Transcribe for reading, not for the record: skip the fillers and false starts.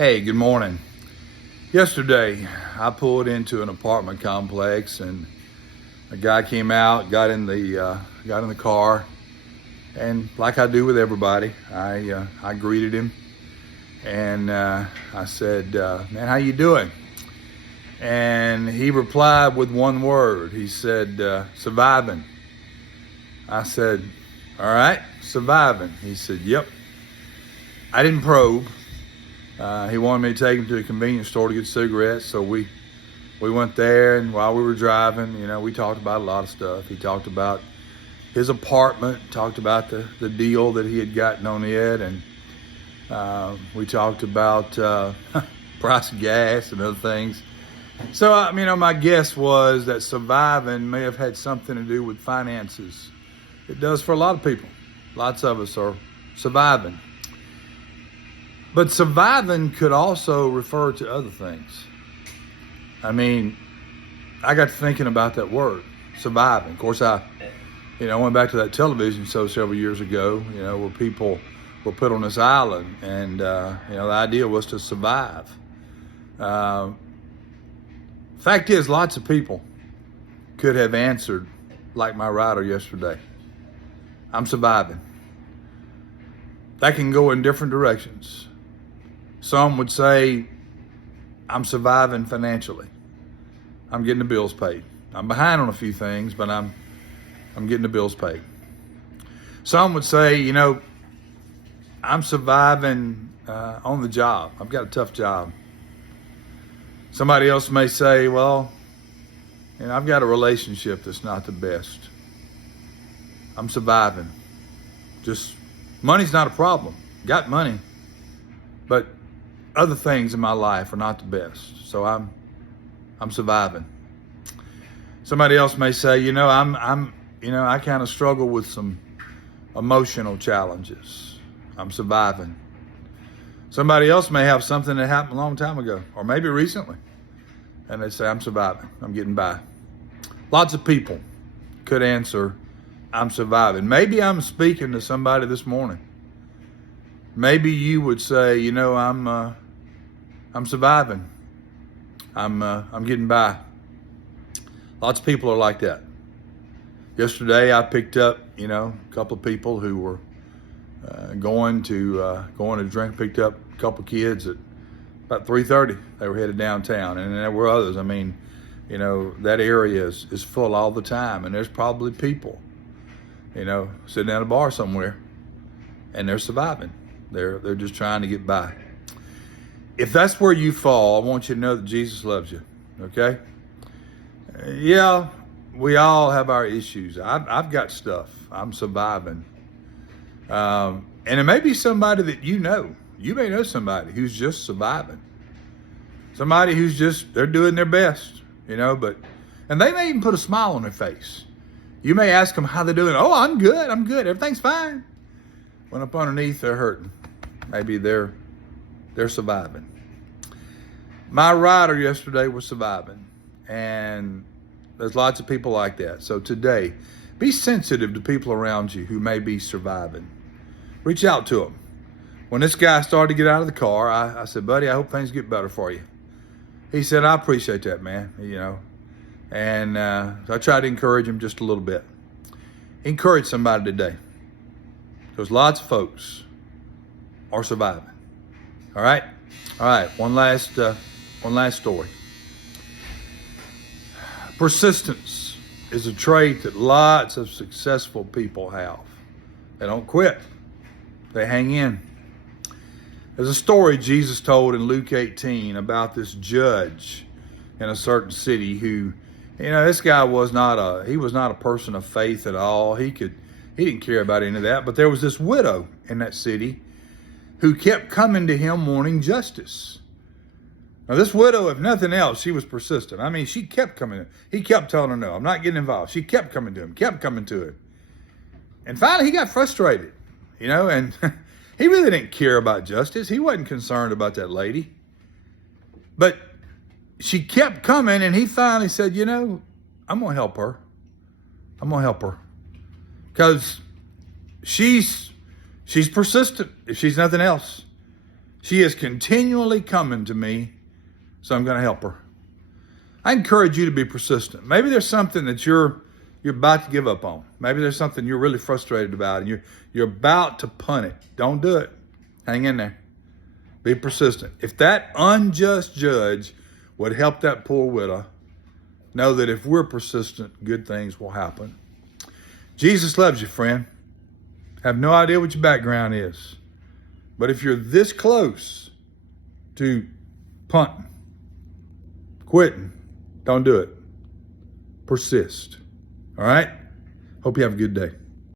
Hey, good morning. Yesterday, I pulled into an apartment complex, and a guy came out, got in the car, and like I do with everybody, I greeted him, and I said, "Man, how you doing?" And he replied with one word. He said, "Surviving." I said, "All right, surviving." He said, "Yep." I didn't probe. He wanted me to take him to a convenience store to get cigarettes, so we went there, and while we were driving, we talked about a lot of stuff. He talked about his apartment, talked about the deal that he had gotten on it, and we talked about price of gas and other things. So, my guess was that surviving may have had something to do with finances. It does for a lot of people. Lots of us are surviving. But surviving could also refer to other things. I got to thinking about that word, surviving. Of course, I went back to that television show several years ago, where people were put on this island, and the idea was to survive. Fact is, lots of people could have answered like my writer yesterday. I'm surviving. That can go in different directions. Some would say, I'm surviving financially. I'm getting the bills paid. I'm behind on a few things, but I'm getting the bills paid. Some would say, I'm surviving on the job. I've got a tough job. Somebody else may say, well, I've got a relationship that's not the best. I'm surviving. Just money's not a problem. Got money, but other things in my life are not the best. So I'm surviving. Somebody else may say, I kind of struggle with some emotional challenges. I'm surviving. Somebody else may have something that happened a long time ago, or maybe recently, and they say, I'm surviving. I'm getting by. Lots of people could answer, I'm surviving. Maybe I'm speaking to somebody this morning. Maybe you would say, I'm surviving. I'm getting by. Lots of people are like that. Yesterday, I picked up, a couple of people who were going to drink. Picked up a couple of kids at about 3:30. They were headed downtown, and there were others. That area is full all the time, and there's probably people, sitting at a bar somewhere, and they're surviving. They're just trying to get by. If that's where you fall, I want you to know that Jesus loves you, okay? Yeah, we all have our issues. I've got stuff. I'm surviving. And it may be somebody that you know. You may know somebody who's just surviving. Somebody who's they're doing their best, and they may even put a smile on their face. You may ask them how they're doing. Oh, I'm good. Everything's fine. When up underneath, they're hurting. Maybe they're surviving. My writer yesterday was surviving, and there's lots of people like that. So today, be sensitive to people around you who may be surviving. Reach out to them. When this guy started to get out of the car, I said, buddy, I hope things get better for you. He said, I appreciate that, man, And so I tried to encourage him just a little bit. Encourage somebody today. Because lots of folks are surviving. All right? One last story. Persistence is a trait that lots of successful people have. They don't quit. They hang in. There's a story Jesus told in Luke 18 about this judge in a certain city who, this guy was not a person of faith at all. He didn't care about any of that. But there was this widow in that city who kept coming to him wanting justice. Now, this widow, if nothing else, she was persistent. She kept coming. He kept telling her, no, I'm not getting involved. She kept coming to him, kept coming to him. And finally, he got frustrated, and he really didn't care about justice. He wasn't concerned about that lady. But she kept coming, and he finally said, I'm going to help her. I'm going to help her. Because she's persistent, if she's nothing else. She is continually coming to me, so I'm going to help her. I encourage you to be persistent. Maybe there's something that you're about to give up on. Maybe there's something you're really frustrated about, and you're about to punt it. Don't do it. Hang in there. Be persistent. If that unjust judge would help that poor widow, know that if we're persistent, good things will happen. Jesus loves you, friend. Have no idea what your background is. But if you're this close to punting, quitting, don't do it. Persist. All right? Hope you have a good day.